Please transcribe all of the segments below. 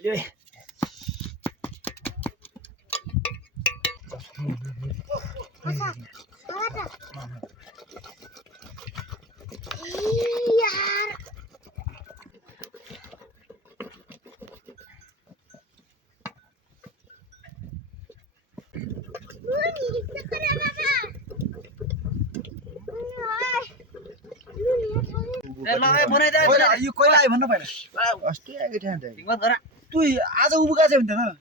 बोल्यो है यो कहिले आयो भन्नु पर्यो अस्ति आएको थिएँ तँ आज उभो गएको छ भने त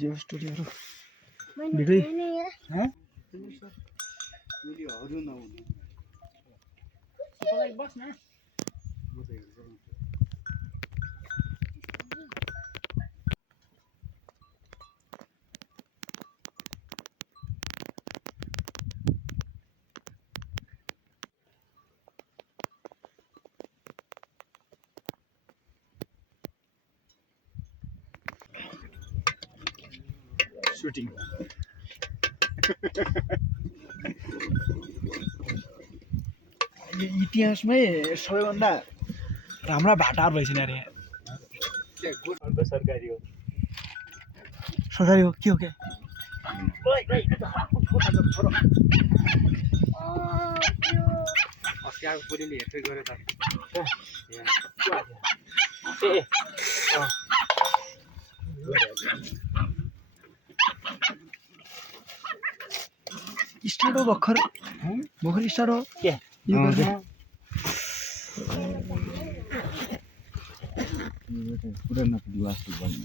जो स्टोरीहरु भिडियो ह भिडियोहरु नहुने मलाई बस न shooting इतिहासमै सबैभन्दा राम्रा भाटाहरु भइसक्यो अरे सरकारी हो सरकारी हो के हो के अस्याको पुरीले हेर्दै गरे त स्टार्ट हो भर्खर स्टार्ट हो के यो गर्दै पुरानो वास्तु बन्नु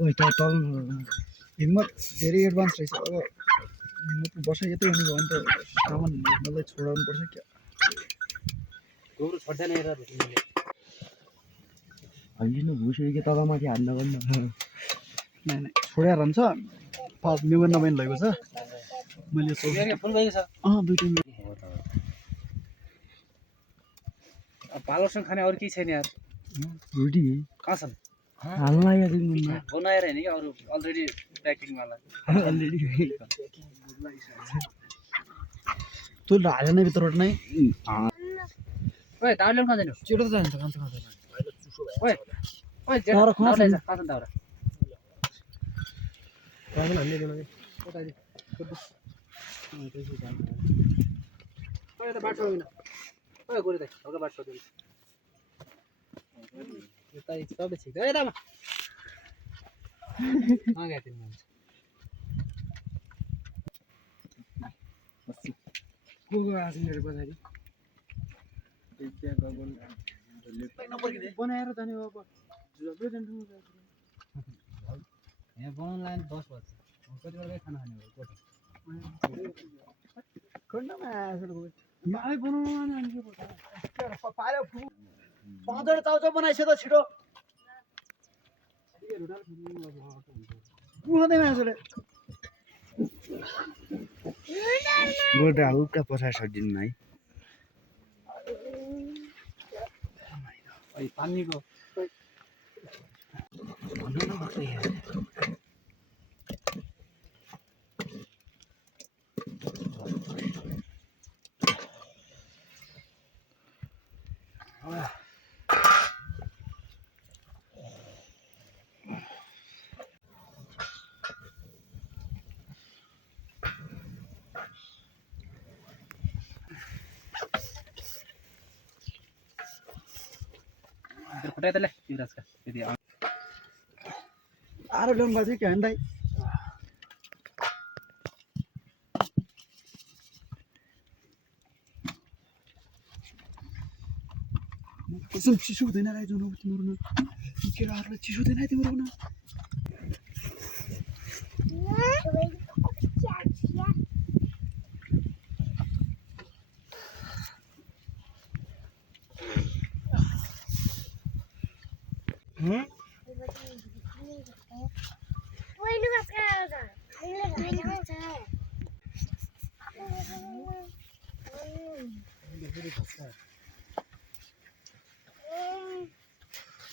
ओइ त तल हिम्मत धेरै एडभान्स रहेछ अब हिम्मतको वर्ष यतै हुने भयो भने त सामान हिम्मतलाई छोडाउनु पर्छ क्या गोरु छोड्दैन हेर तिमीले अहिले भुसै के तलमाथि हान्न गर्नु नाइ छोडेर हुन्छ पास मेमोरी नभइन लगेको छ मैले सोचे फुल भएको छ दुईटा हो त अब पालोसँग खाने अरु के छैन यार रोटी कहाँ छन् हाल्न यार बनाएर हैन के अरु अलरेडी प्याकिङ वाला अलरेडी तँ हाल्यो नै भित्र नै ओए दाउले कहाँ जानु छिटो त जान्छ कान्छ कान्छ ओए ओए दाउरा कहाँ छ दाउरा दाउरा हाल्ने दिनु ओता दि ओए त बाटो होइन ओए गोरे दाइ हल्का बाटो दिनु यता सबै छिक्छ ए दामा गए तिमी मान्छे को आज मेरो पछाडि बनाएर जाने अब झुप्रै जान्छु यहाँ बनाउन लाने 10 बज्छ कति बेला खाना खाने हो कोठा खण्डमा आइ बनाउन लाने अनि के पर्छ पायो पाउँदैन चाउचाउ बनाइछ त छिटो उहाँदै मान्छेले गोटा हल्का पछाडि सकिदिनु है पानीको भन्नु नभएको खोटाइ त ले युवराजका यदि आरो ल्याउनु भएको थियो के होइन दाइ कसम चिसो हुँदैन राइ जुन तिम्रो न केटाहरूलाई चिसो हुँदैन तिम्रो न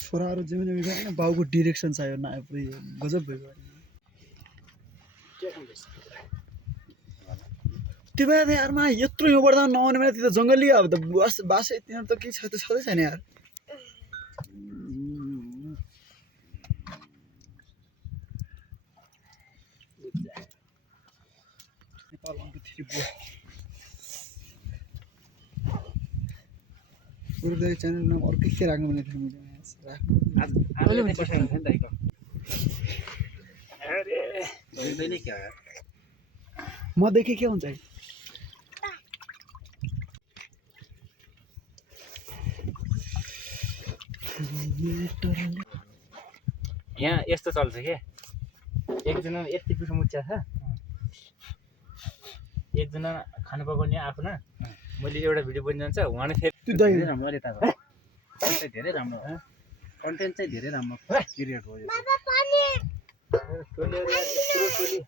छोराहरू जेमिनी बिगार्ने बाउको डिरेक्सन चाहियो न पुरै गजब भयो त्यो भएर यारमा यत्रो यो बढ्दा नआउने भने त्यो त जङ्गली अब त बासै त्यहाँ त केही छ त छँदै छैन यार नेपाल अन्त गुरुदेव च्यानल नाम अर्कै के राख्नु भने थियो म देखेँ के हुन्छ यहाँ यस्तो चल्छ के एकजना यति पिठो मुच्छा छ एकजना खाना पकाउने आफ्ना मैले एउटा भिडियो बनि जान्छ उहाँले फेरि त्यो दही राम्रो धेरै राम्रो कन्टेन्ट चाहिँ धेरै राम्रो क्रिएट हो यो टोली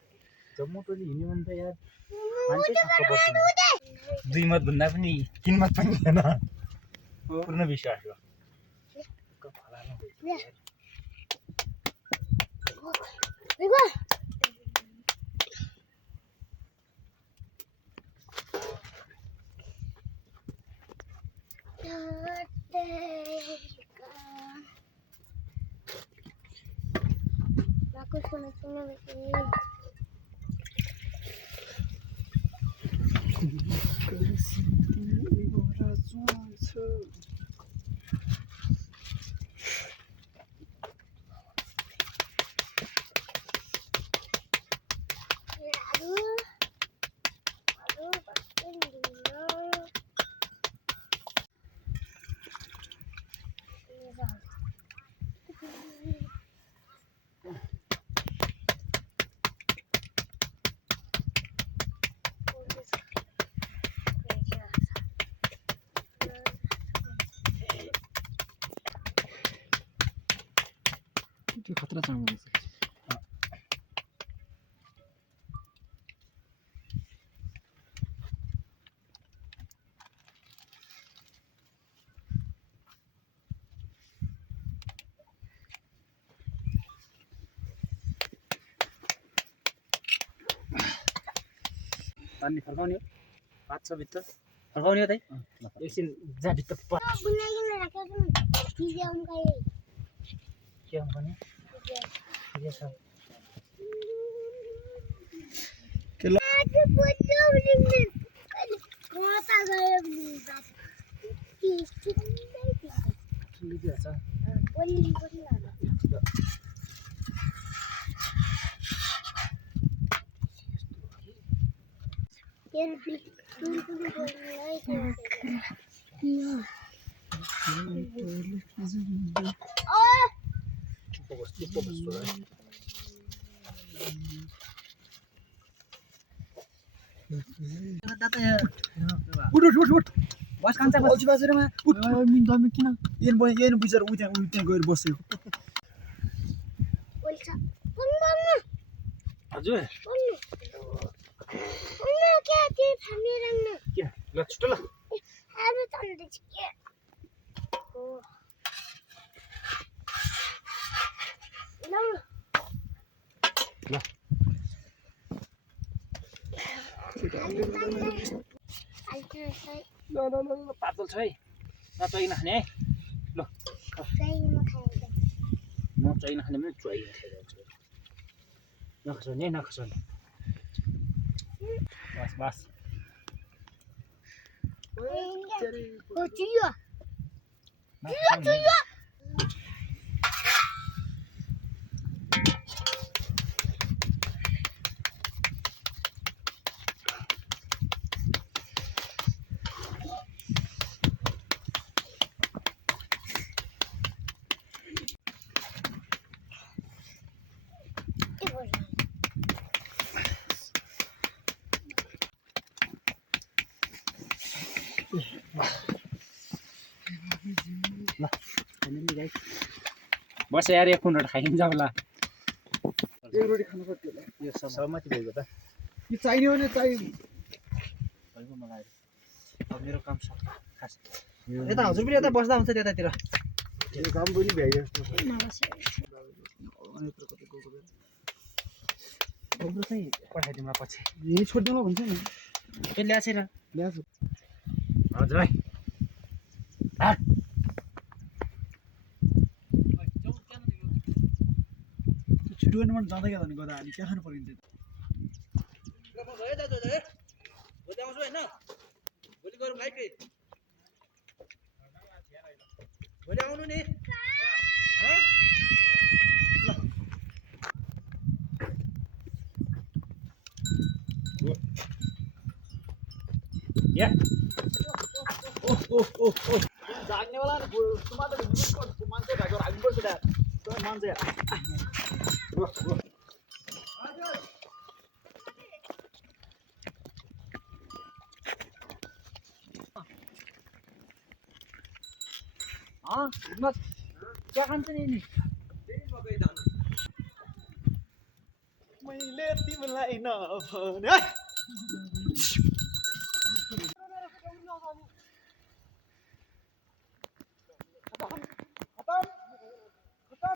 जम्मू टोली हिँड्यो भने त यार मान्छे छक्क पर्छ 2 मत भन्दा पनि 3 मत पनि छैन पूर्ण विश्वास हो त्यो खतरा चामल रहेछ पानी फर्काउने हो 500 भित्र फर्काउने हो त एकछिन जा भित्र के भने के छ के ल उठ बस कान्छ बस अल्छी बाजेरमा उठ मिन किन येन बिचार उ त्यहाँ गएर बस्यो हजुर के ल छिटो ल ल पातल छ है नचोइ नखाने है ल नचोइ नखाने पनि चोइ नखसाउने है नखसाउने बस बस बस यार 1 मिनट खाइदिन्छ होला एक रोटी खानु पर्छ यो सहमति भएको त यो चाहिने हो नि चाहियो भएको मलाई मेरो काम सक्यो खास यता हजुर पनि यता बस्दा हुन्छ त्यतातिर यो काम पनि भ्याइयो जस्तो छ यत्रो कतै गएको बेला dobro चाहिँ पठाइदिउँला पछि यही छोड्दिउँला भन्छ नि त्यो ल्याएको छैन ल्याएको हजुर भाइ छिटो पनि मन जाँदै गर्दा गर्दा हामी क्या खानु परिन्छ भोलि आउँछु होइन भोलि गरौँ है के भोलि आउनु नि या जाग्नेवाला तुम्हाला मान्छे भएको हाग्नुपर्छ त्यहाँ मान्छे क्या खान्छ नि मैले तिमीलाई नभने